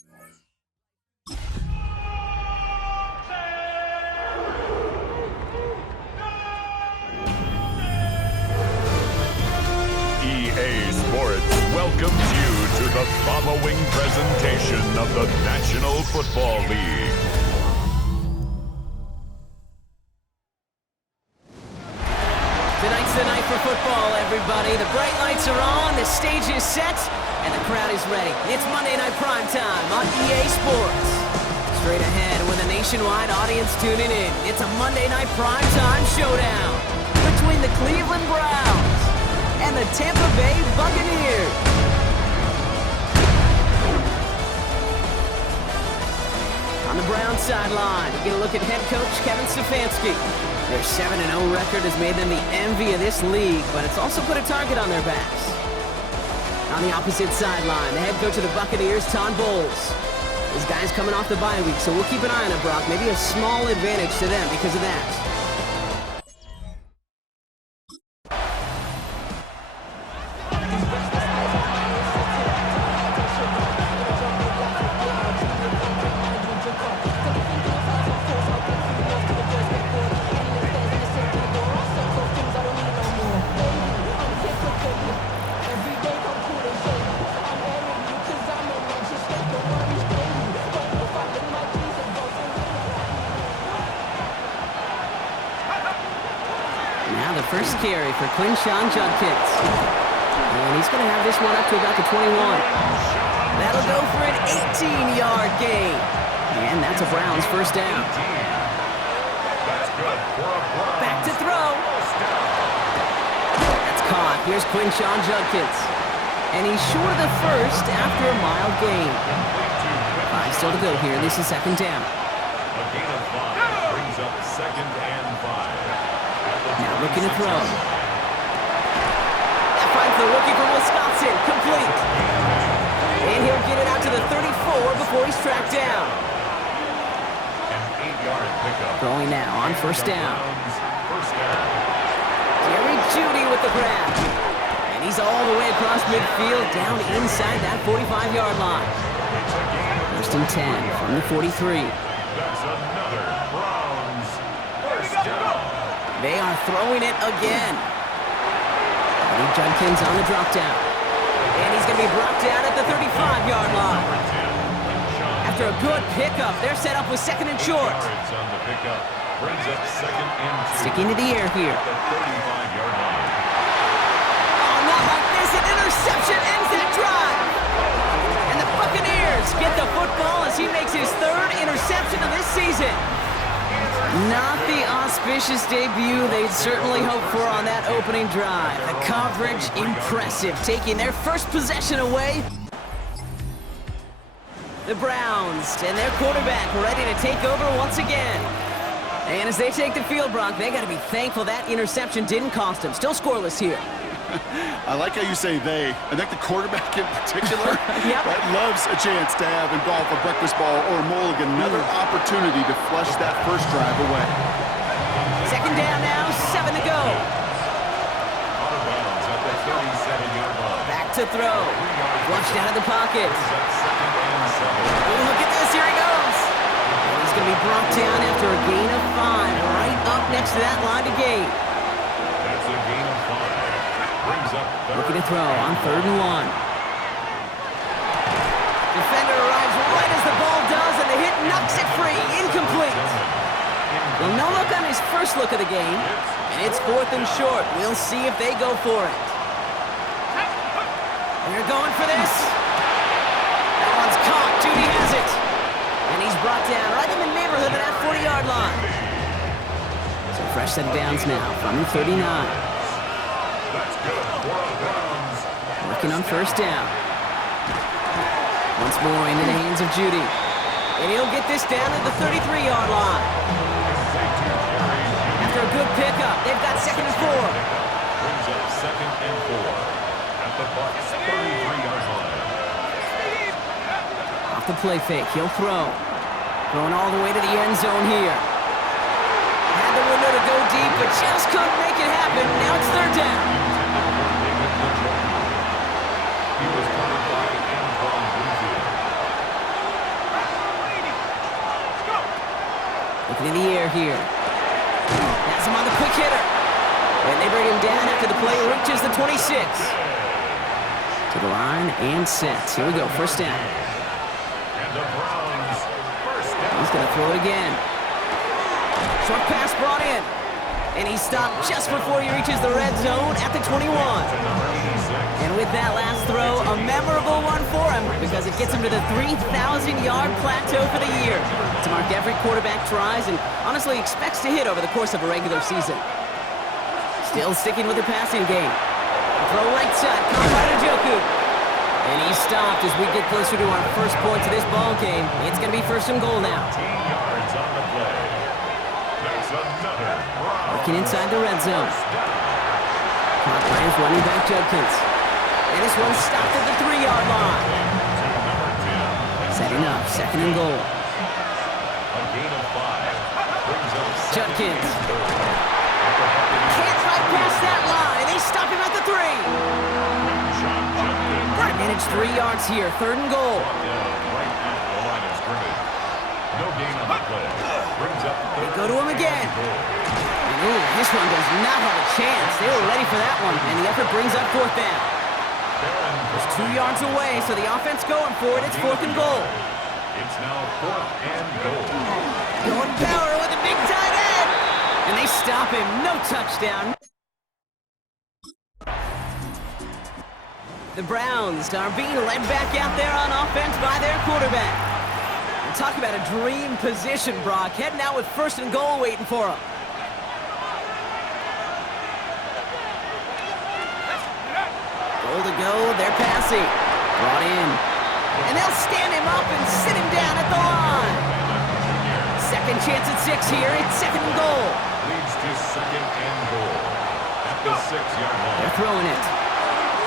EA Sports welcomes you to the following presentation of the National Football League. Tonight's the night for football, everybody. The bright lights are on, the stage is set, and the crowd is ready. It's Monday Night Primetime on EA Sports. Straight ahead with a nationwide audience tuning in, it's a Monday Night Primetime showdown between the Cleveland Browns and the Tampa Bay Buccaneers. On the Browns sideline, we get a look at head coach Kevin Stefanski. Their 7-0 record has made them the envy of this league, but it's also put a target on their backs. On the opposite sideline, the head coach of the Buccaneers, Todd Bowles. These guys coming off the bye week, so we'll keep an eye on it, Brock. Maybe a small advantage to them because of that. Now the first carry for Quinshawn Judkins. And he's going to have this one up to about the 21. That'll go for an 18-yard gain. And that's a Browns first down. Back to throw. That's caught. Here's Quinshawn Judkins. And he's short of the first after a mild gain. 5 still to go here. This is second down. A gain of 5 brings up second and 5. Now looking to throw. That finds the rookie from Wisconsin. Complete. And he'll get it out to the 34 before he's tracked down. An 8-yard pickup. Throwing now on first down. Jerry Jeudy with the grab. And he's all the way across midfield, down inside that 45-yard line. First and 10 from the 43. That's another Browns first down. They are throwing it again. Eddie Judkins on the drop down. And he's going to be brought down at the 35-yard line. After a good pickup, they're set up with second and short. On the pickup brings up second and 2. Sticking to the air here. The 35-yard line. Oh, not like this. An interception ends that drive. And the Buccaneers get the football as he makes his 3rd interception of this season. Not the auspicious debut they'd certainly hoped for on that opening drive. The coverage, impressive, taking their first possession away. The Browns and their quarterback ready to take over once again. And as they take the field, Brock, they got to be thankful that interception didn't cost them. Still scoreless here. I like how you say they. I think the quarterback in particular Yep. that loves a chance to have in golf a breakfast ball or a mulligan, another opportunity to flush that first drive away. Second down now, 7 to go. Out of bounds at the 37-yard line. Back to throw. Flushed out of the pocket. Brings up second and 7. Ooh, look at this, here he goes. And he's going to be brought down after a gain of 5, right up next to that line to gain. That's a gain of 5. Brings up Looking to throw on 3rd and 1. Defender arrives right as the ball does, and the hit knocks it free. Incomplete. Well, no look on his first look of the game, and it's 4th and short. We'll see if they go for it. They're going for this. That one's caught. Jeudy has it. And he's brought down right in the neighborhood of that 40-yard line. So fresh set of downs now from the 39. Working on first down. Once more into the hands of Jeudy. And he'll get this down at the 33-yard line. After a good pickup, they've got second and 4. brings up second and 4 at the Bucs' 33-yard line. Off the play fake, he'll throw. Throwing all the way to the end zone here. Had the window to go deep, but just couldn't make it happen. Now it's 3rd down. He was covered by Antoine Winfield. here. Has him on the quick hitter. And they bring him down after the play reaches the 26. To the line and set. Here we go, first down. And the Browns, first down. He's going to throw it again. Short pass brought in. And he stopped just before he reaches the red zone at the 21. And with that last throw, a memorable one for him because it gets him to the 3,000-yard plateau for the year. It's a mark every quarterback tries and honestly expects to hit over the course of a regular season. Still sticking with the passing game. Throw right side, caught by Njoku. And he's stopped as we get closer to our first points of this ball game. It's going to be first and goal now. 10 yards on the play. That's another Browns. Working inside the red zone. Caught by his running back Judkins. And this one's stopped at the 3-yard line. Setting up, second and goal. A gain of 5. Brings up Judkins. Can't fight past that line. They stop him at the 3. Managed 3 yards here, third and goal. Right at the line of scrimmage. No gain on the play. Brings up They go to him again. And ooh, this one does not have a chance. They were ready for that one, and the effort brings up fourth down. It's 2 yards away, so the offense going for it. It's fourth and goal. It's now fourth and goal. Going power with a big tight end. And they stop him. No touchdown. The Browns are being led back out there on offense by their quarterback. And talk about a dream position, Brock. Heading out with first and goal waiting for him. Goal to go. They're passing. Brought in. And they'll stand him up and sit him down at the line. Second chance at 6 here. It's second and goal. Leads to second and goal. At the 6-yard line. They're throwing it.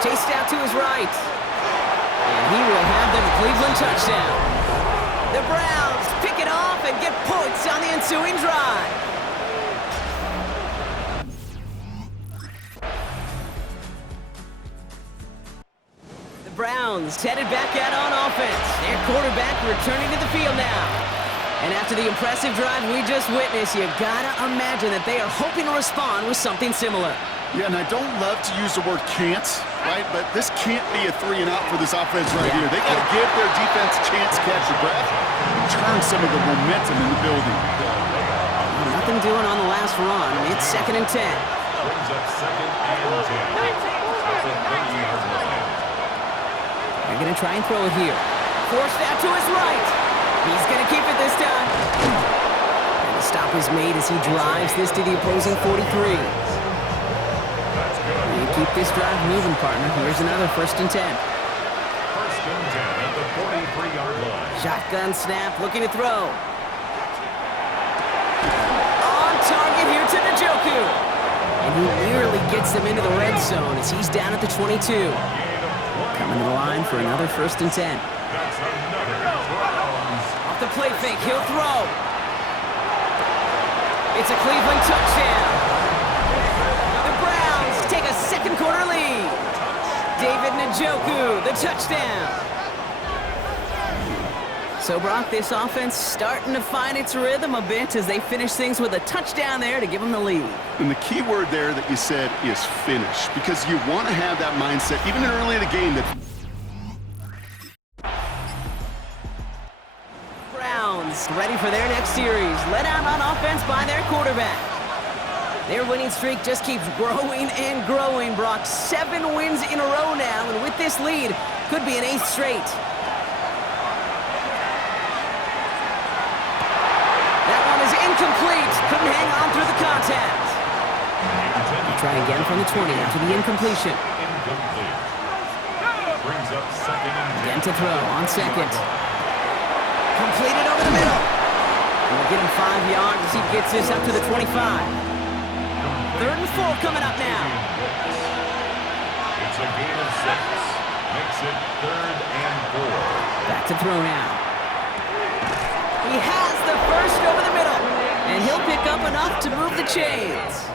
Chased out to his right. And he will have the Cleveland touchdown. The Browns pick it off and get points on the ensuing drive. The Browns headed back out on offense. Their quarterback returning to the field now. And after the impressive drive we just witnessed, you gotta imagine that they are hoping to respond with something similar. Yeah, and I don't love to use the word can't, right? But this can't be a 3-and-out for this offense right here. They got to give their defense a chance to catch their breath and turn some of the momentum in the building. Nothing doing on the last run. It's second and 10. Brings up second and 10. At the 30-yard line. They're going to try and throw it here. Forced out to his right. He's going to keep it this time. And the stop is made as he drives this to the opposing 43. Keep this drive moving, partner. Here's another first and 10. First and 10 at the 43-yard line. Shotgun snap, looking to throw. On target here to Njoku. And he nearly gets them into the red zone as he's down at the 22. Coming to the line for another first and 10. That's another Browns. Off the play fake, he'll throw. It's a Cleveland touchdown. Take a second quarter lead. David Njoku, the touchdown. So, Brock, this offense starting to find its rhythm a bit as they finish things with a touchdown there to give them the lead. And the key word there that you said is finish, because you want to have that mindset, even early in the game. That Browns ready for their next series. Led out on offense by their quarterback. Their winning streak just keeps growing and growing, Brock. 7 wins in a row now, and with this lead, could be an 8th straight. That one is incomplete. Couldn't hang on through the contact. They try again from the 20 after the incompletion. Incomplete. Brings up second and 10. Again to throw on second. Completed over the middle. And we'll get him 5 yards as he gets this up to the 25. Third and 4 coming up now. It's a gain of 6. Makes it third and 4. Back to throw now. He has the first over the middle. And he'll pick up enough to move the chains.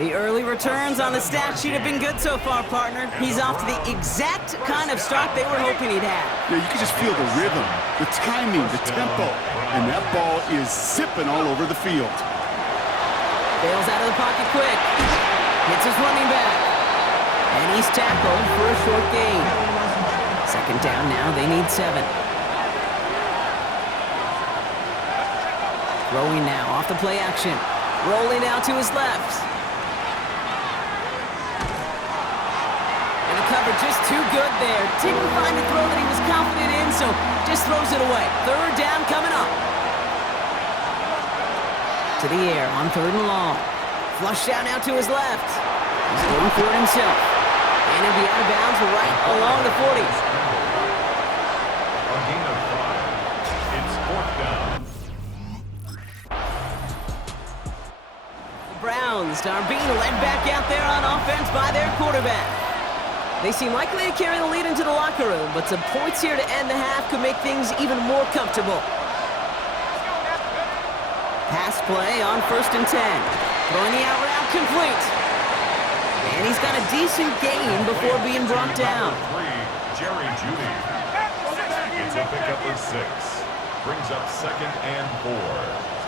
The early returns on the stat sheet have been good so far, partner. He's off to the exact kind of start they were hoping he'd have. Yeah, you can just feel the rhythm, the timing, the tempo, and that ball is zipping all over the field. Bails out of the pocket quick. Hits his running back. And he's tackled for a short gain. Second down now, they need 7. Throwing now, off the play action. Rolling out to his left. And the cover just too good there. Didn't find the throw that he was confident in, so just throws it away. Third down coming up. To the air on 3rd and long. Flush down now to his left. He's going for it himself. And he'll be out of bounds right along the 40. A gain of 5. It's 4th down. The Browns are being led back out there on offense by their quarterback. They seem likely to carry the lead into the locker room, but some points here to end the half could make things even more comfortable. Pass play on 1st and 10. Throwing the out route complete. And he's got a decent gain before being brought down. Jerry Judy. It's a pickup of 6. Brings up 2nd and 4.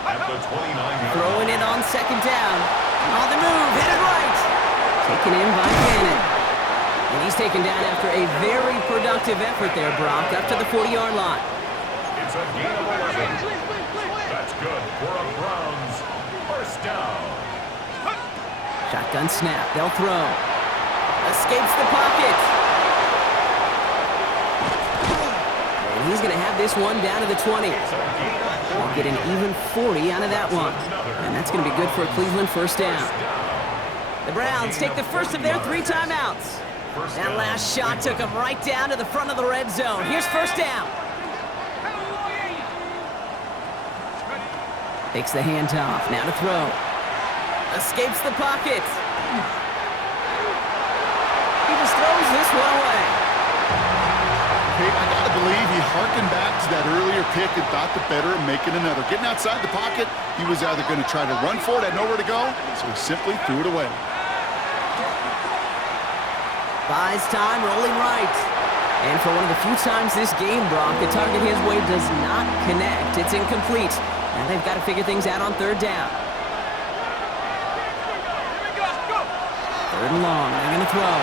At the 29-yard. Throwing it on 2nd down. On the move, hit it right. Taken in by Cannon. And he's taken down after a very productive effort there, Brock, up to the 40-yard line. It's a gain of 11. That's good for a Browns 1st down. Shotgun snap, they'll throw. Escapes the pocket. And he's going to have this one down to the 20. They'll get an even 40 out of that one. And that's going to be good for a Cleveland 1st down. The Browns take the first of their 3 timeouts. That last shot took him right down to the front of the red zone. Here's 1st down. Takes the handoff, now to throw. Escapes the pocket. He just throws this one away. Hey, I gotta believe he harkened back to that earlier pick and thought the better of making another. Getting outside the pocket, he was either going to try to run for it, had nowhere to go, so he simply threw it away. Buys time, rolling right. And for one of the few times this game, Brock, the target his way does not connect. It's incomplete. Now they've got to figure things out on 3rd down. 3rd and long, they're going to throw.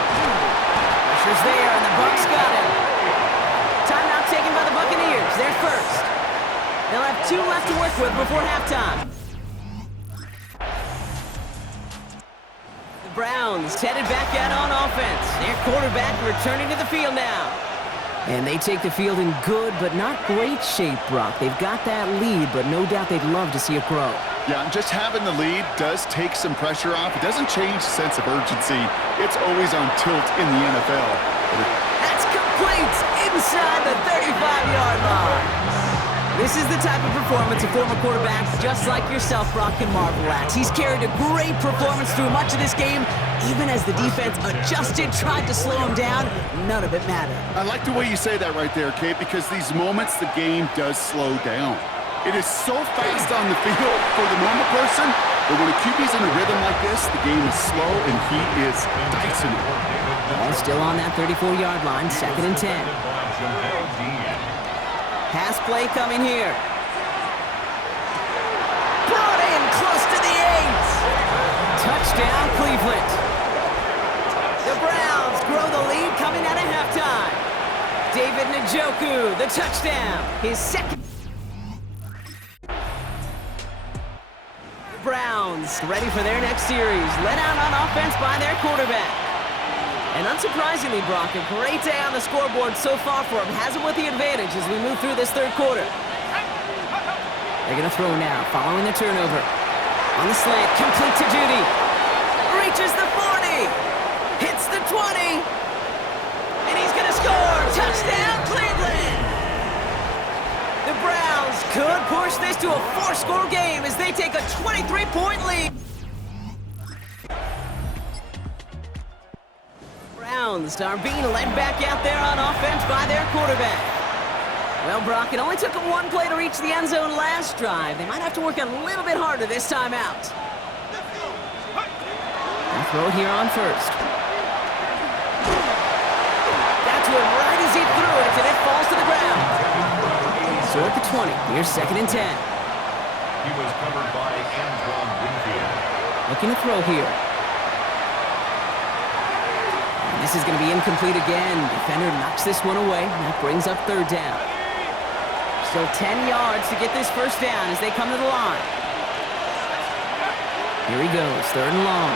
Pressure's there, and the Bucs got him. Timeout taken by the Buccaneers. They're first. They'll have 2 left to work with before halftime. The Browns headed back out on offense. Their quarterback returning to the field now. And they take the field in good but not great shape, Brock. They've got that lead, but no doubt they'd love to see it grow. Yeah, and just having the lead does take some pressure off. It doesn't change the sense of urgency. It's always on tilt in the NFL. That's complete inside the 35-yard line. This is the type of performance a former quarterback just like yourself, Brock, can marvel at. He's carried a great performance through much of this game. Even as the defense adjusted, tried to slow him down, none of it mattered. I like the way you say that right there, Kate, because these moments the game does slow down. It is so fast on the field for the normal person, but when a QB's in a rhythm like this, the game is slow and he is dicing it. Ball still on that 34-yard line, 2nd and 10. Pass play coming here. Brought in close to the 8. Touchdown, Cleveland. The Browns grow the lead coming out of halftime. David Njoku, the touchdown, his 2nd. Browns ready for their next series, led out on offense by their quarterback. And unsurprisingly, Brock, a great day on the scoreboard so far for him. Has him with the advantage as we move through this 3rd quarter. They're going to throw now, following the turnover. On the slant, complete to Judy. Reaches the 40. Hits the 20. And he's going to score. Touchdown, Cleveland! The Browns could push this to a 4-score game as they take a 23-point lead. Browns are being led back out there on offense by their quarterback. Well, Brock, it only took them 1 play to reach the end zone last drive. They might have to work a little bit harder this time out. throw it here on first. Got to it right as he threw it, and it falls to the ground. So at the 20, here's 2nd and 10. He was covered by Antoine Winfield. Looking to throw here. And this is going to be incomplete again. Defender knocks this one away, and that brings up 3rd down. Still 10 yards to get this 1st down as they come to the line. Here he goes, 3rd and long.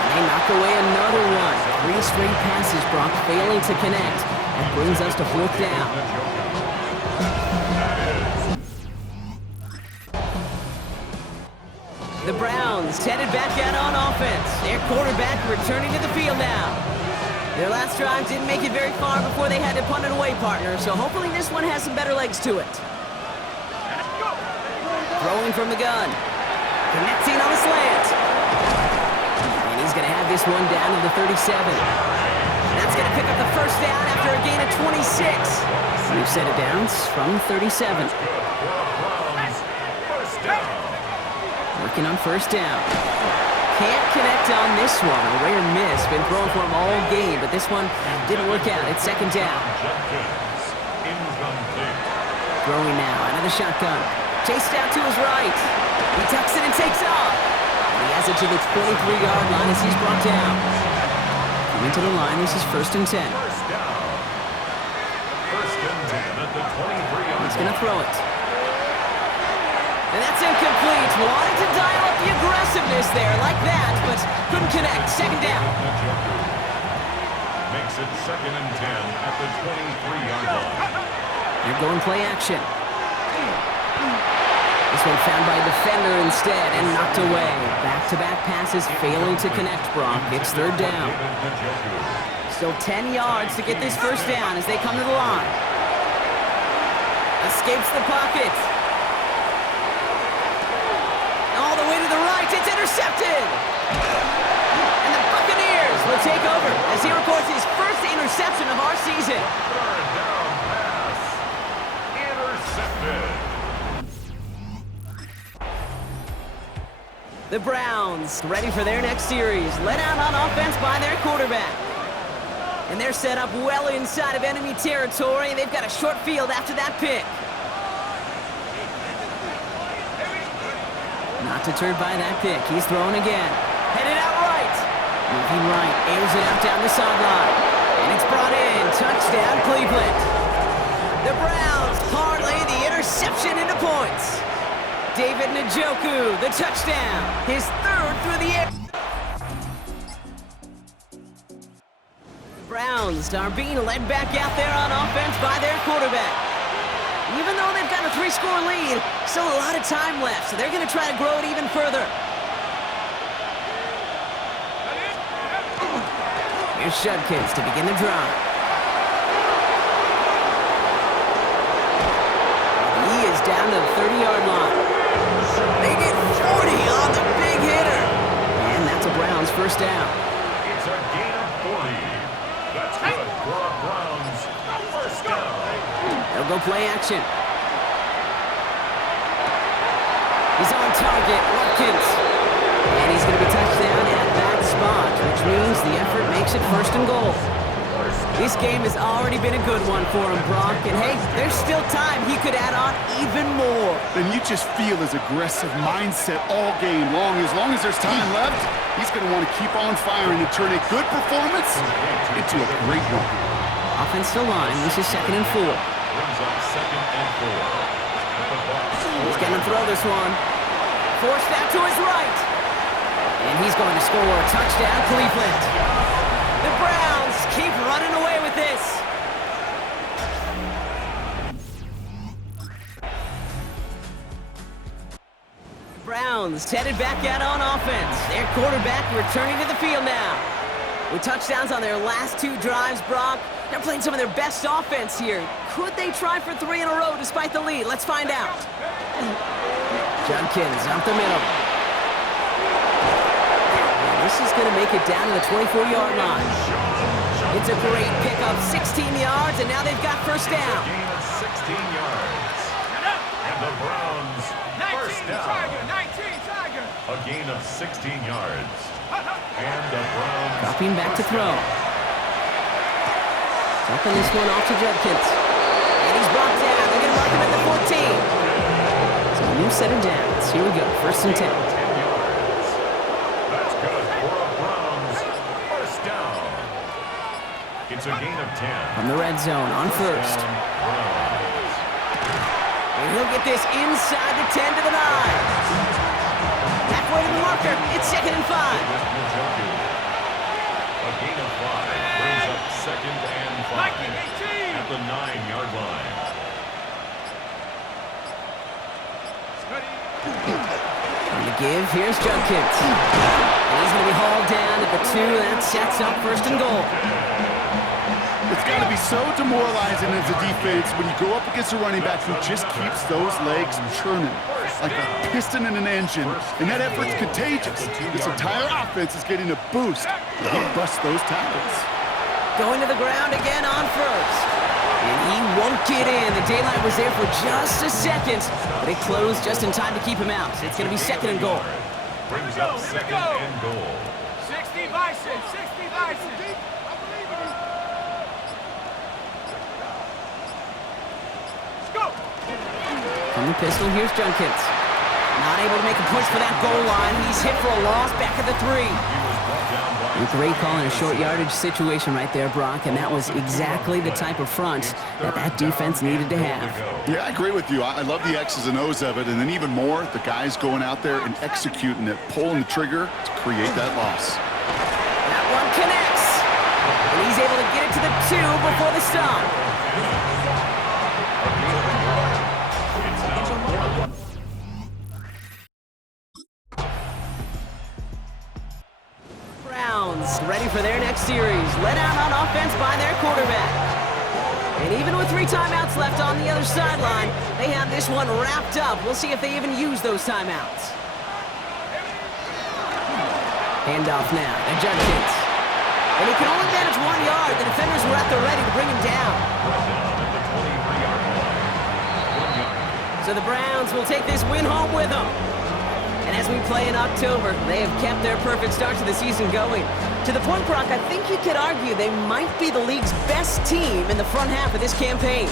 And they knock away another one. 3 straight passes, Brock failing to connect. That brings us to 4th down. The Browns headed back out on offense. Their quarterback returning to the field now. Their last drive didn't make it very far before they had to punt it away, partner, so hopefully this one has some better legs to it. Throwing from the gun. Connecting on a slant. And he's going to have this one down to the 37. That's going to pick up the 1st down after a gain of 26. We've set it down from 37. Working on 1st down. Can't connect on this one. A rare miss. Been thrown for him all game, but this one didn't work out. It's 2nd down. Throwing now out of the shotgun. Chased out to his right. He tucks it and takes off. And he has it to the 23-yard line as he's brought down. Coming to the line, this is 1st and 10. He's going to throw it. And that's incomplete. Wanted to dial up the aggressiveness there like that, but couldn't connect. 2nd down. Makes it 2nd and 10 at the 23-yard line. They're going play action. This one found by a defender instead and knocked away. Back-to-back passes failing to connect, Brock. It's 3rd down. Still 10 yards to get this 1st down as they come to the line. Escapes the pocket. All the way to the right. It's intercepted. And the Buccaneers will take over as he records his 1st interception of our season. 3rd down pass. Intercepted. The Browns ready for their next series. Let out on offense by their quarterback. And they're set up well inside of enemy territory. They've got a short field after that pick. Not deterred by that pick. He's throwing again. Headed out right. Moving right. Airs it out down the sideline. And it's brought in. Touchdown, Cleveland. The Browns parlay the interception into points. David Njoku, the touchdown. His 3rd through the air. The Browns are being led back out there on offense by their quarterback. Even though they've got a 3-score lead, still a lot of time left, so they're going to try to grow it even further. Here's Judkins to begin the drive. He is down to the 30-yard line. They get 40 on the big hitter. And that's a Browns 1st down. It's a gain of 40. That's good for a Browns 1st down. They'll go play action. He's on target, Watkins. And he's going to be touched down at that spot, which means the effort makes it 1st and goal. This game has already been a good one for him, Brock. And hey, there's still time he could add on even more. And you just feel his aggressive mindset all game long. As long as there's time left, he's going to want to keep on firing and turn a good performance into a great one. Offensive line, this is 2nd and 4. Brings up 2nd and 4. He's going to throw this one. Forced out to his right. And he's going to score a touchdown, Cleveland. The Browns keep running away with this. Browns headed back out on offense. Their quarterback returning to the field now. With touchdowns on their last 2 drives, Brock, they're playing some of their best offense here. Could they try for 3 in a row despite the lead? Let's find out. Judkins up the middle. And this is going to make it down to the 24-yard line. It's a great pickup, 16 yards, and now they've got 1st down. Gain of 16 yards. And the Browns 1st down. A gain of 16 yards. And the Browns... Dropping back to throw. Dropping this one off to Judkins. And he's brought down. They're going to mark him at the 14. So a new set of downs. Here we go. 1st and 10. 10 yards. That's good for a Browns first down. It's a gain of 10. From the red zone on 1st. And he'll get this inside the 10 to the 9. Halfway to the marker. It's 2nd and 5. A gain of 5 brings up 2nd and 5 at the 9-yard line. On the give, here's Judkins. And he's going to be hauled down at the 2. That sets up 1st and goal. It's got to be so demoralizing as a defense when you go up against a running back who just keeps those legs churning like a piston in an engine, and that effort's contagious. This entire offense is getting a boost when he busts those tackles. Going to the ground again on 1st. And he won't get in. The daylight was there for just a second, but it closed just in time to keep him out. It's going to be 2nd and goal. Brings up 2nd and goal. 60 Bison, 60 Bison. From the pistol, here's Judkins. Not able to make a push for that goal line. He's hit for a loss back at the 3. A great call in a short yardage situation right there, Brock, and that was exactly the type of front that defense needed to have. Yeah, I agree with you. I love the X's and O's of it, and then even more, the guys going out there and executing it, pulling the trigger to create that loss. That one connects, and he's able to get it to the 2 before the stop. Ready for their next series, led out on offense by their quarterback. And even with 3 timeouts left on the other sideline, they have this one wrapped up. We'll see if they even use those timeouts. Handoff now to Judkins. And he can only manage 1 yard. The defenders were at the ready to bring him down. So the Browns will take this win home with them. And as we play in October, they have kept their perfect start to the season going. To the point, Brock, I think you could argue they might be the league's best team in the front half of this campaign.